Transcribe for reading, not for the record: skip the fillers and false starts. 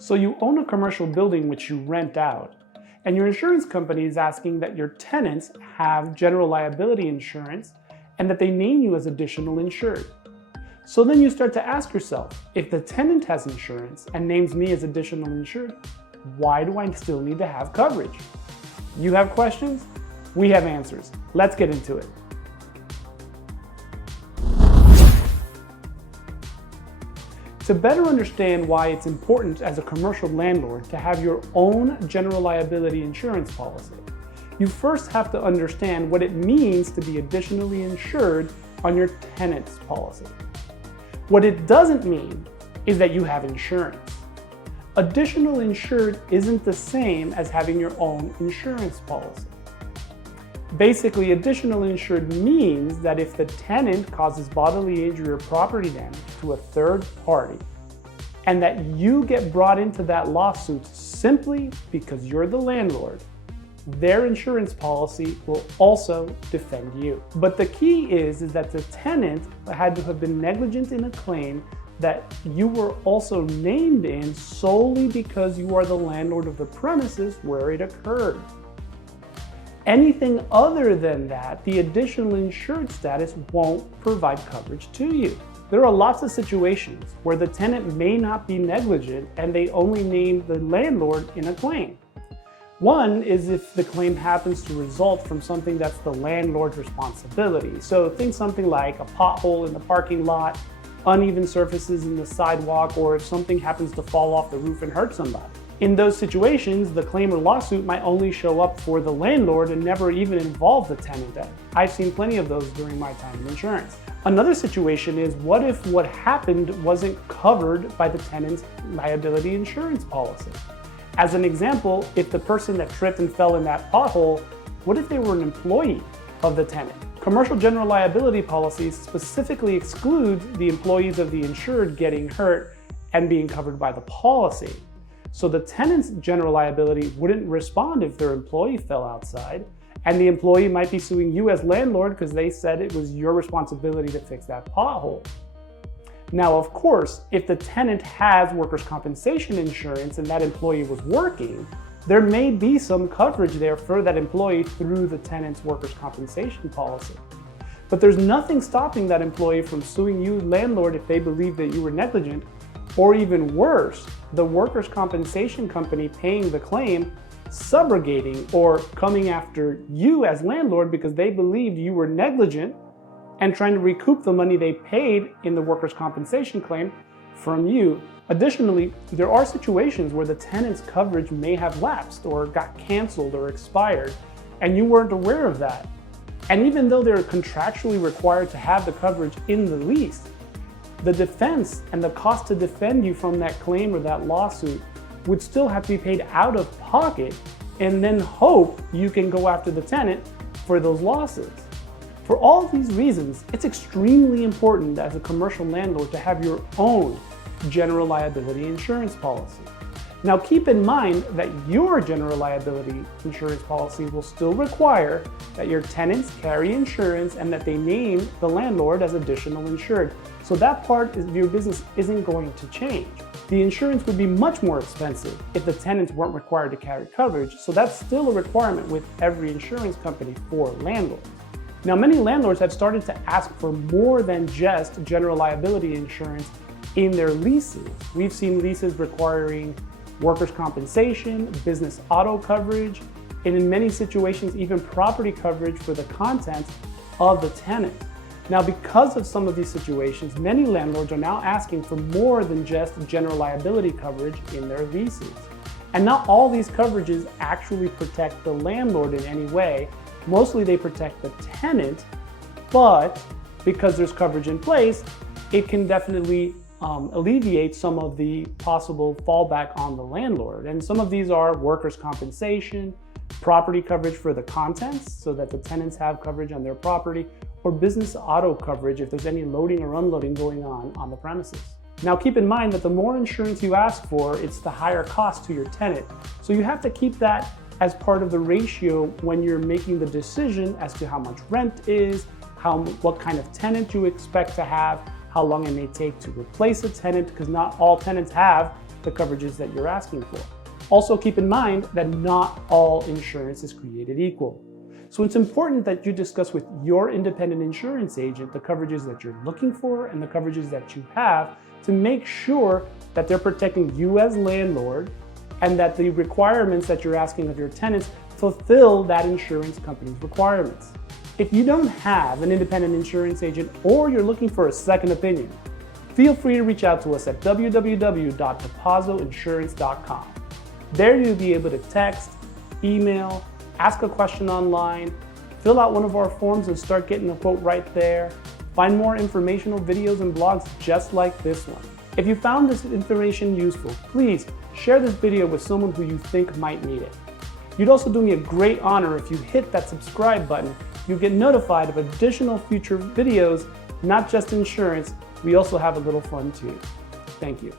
So you own a commercial building which you rent out, and your insurance company is asking that your tenants have general liability insurance and that they name you as additional insured. So then you start to ask yourself, if the tenant has insurance and names me as additional insured, why do I still need to have coverage? You have questions? We have answers. Let's get into it. To better understand why it's important as a commercial landlord to have your own general liability insurance policy, you first have to understand what it means to be additionally insured on your tenant's policy. What it doesn't mean is that you have insurance. Additional insured isn't the same as having your own insurance policy. Basically, additional insured means that if the tenant causes bodily injury or property damage to a third party, and that you get brought into that lawsuit simply because you're the landlord, their insurance policy will also defend you. But the key is that the tenant had to have been negligent in a claim that you were also named in solely because you are the landlord of the premises where it occurred. Anything other than that, the additional insured status won't provide coverage to you. There are lots of situations where the tenant may not be negligent and they only name the landlord in a claim. One is if the claim happens to result from something that's the landlord's responsibility. So think something like a pothole in the parking lot, uneven surfaces in the sidewalk, or if something happens to fall off the roof and hurt somebody. In those situations, the claim or lawsuit might only show up for the landlord and never even involve the tenant. I've seen plenty of those during my time in insurance. Another situation is, what if what happened wasn't covered by the tenant's liability insurance policy? As an example, if the person that tripped and fell in that pothole, what if they were an employee of the tenant? Commercial general liability policies specifically exclude the employees of the insured getting hurt and being covered by the policy. So the tenant's general liability wouldn't respond if their employee fell outside, and the employee might be suing you as landlord because they said it was your responsibility to fix that pothole. Now, of course, if the tenant has workers' compensation insurance and that employee was working, there may be some coverage there for that employee through the tenant's workers' compensation policy. But there's nothing stopping that employee from suing you, landlord, if they believe that you were negligent, or even worse, the workers' compensation company paying the claim, subrogating or coming after you as landlord because they believed you were negligent and trying to recoup the money they paid in the workers' compensation claim from you. Additionally, there are situations where the tenant's coverage may have lapsed or got canceled or expired, and you weren't aware of that. And even though they're contractually required to have the coverage in the lease, the defense and the cost to defend you from that claim or that lawsuit would still have to be paid out of pocket, and then hope you can go after the tenant for those losses. For all of these reasons, it's extremely important as a commercial landlord to have your own general liability insurance policy. Now keep in mind that your general liability insurance policy will still require that your tenants carry insurance and that they name the landlord as additional insured. So that part of your business isn't going to change. The insurance would be much more expensive if the tenants weren't required to carry coverage, so that's still a requirement with every insurance company for landlords. Now, many landlords have started to ask for more than just general liability insurance in their leases. We've seen leases requiring workers' compensation, business auto coverage, and in many situations, even property coverage for the contents of the tenant. Now, because of some of these situations, many landlords are now asking for more than just general liability coverage in their leases. And not all these coverages actually protect the landlord in any way. Mostly they protect the tenant, but because there's coverage in place, it can definitely alleviate some of the possible fallback on the landlord. And some of these are workers' compensation, property coverage for the contents so that the tenants have coverage on their property, or business auto coverage if there's any loading or unloading going on the premises. Now keep in mind that the more insurance you ask for, it's the higher cost to your tenant. So you have to keep that as part of the ratio when you're making the decision as to how much rent is, what kind of tenant you expect to have, how long it may take to replace a tenant, because not all tenants have the coverages that you're asking for. Also keep in mind that not all insurance is created equal. So it's important that you discuss with your independent insurance agent the coverages that you're looking for and the coverages that you have to make sure that they're protecting you as landlord and that the requirements that you're asking of your tenants fulfill that insurance company's requirements. If you don't have an independent insurance agent or you're looking for a second opinion, feel free to reach out to us at www.dopazoinsurance.com. There you'll be able to text, email, ask a question online, fill out one of our forms and start getting a quote right there. Find more informational videos and blogs just like this one. If you found this information useful, please share this video with someone who you think might need it. You'd also do me a great honor if you hit that subscribe button. You'll get notified of additional future videos, not just insurance. We also have a little fun too. Thank you.